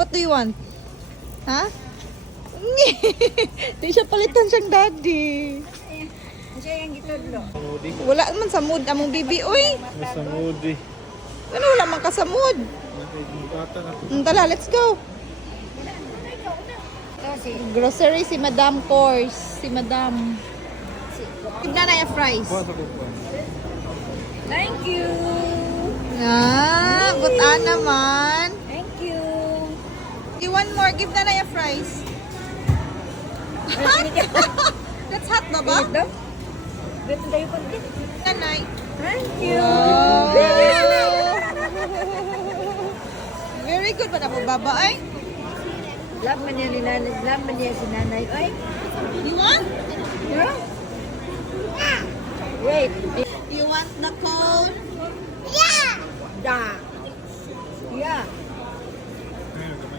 What do you want? Ha? Di siya palitan siyang daddy. Siya yung gitudlo. Wala naman sa mood among bibi, oy. Sa moody. Ano wala man ka sa mood? Tala, let's go. Grocery si Madam Course. Si Madam. Tignan na yung fries. Thank you. Ah, butaan naman. Thank you. You want more? Give na yung fries. That's hot, baba? Ito? Ito tayo konti. Nanay. Thank you. Very good ba na mo, baba, ay? Love man niya ni nanay. Love man niya si nanay. Ay. You want? Yeah. Wait. You want the cone? Da. Yeah.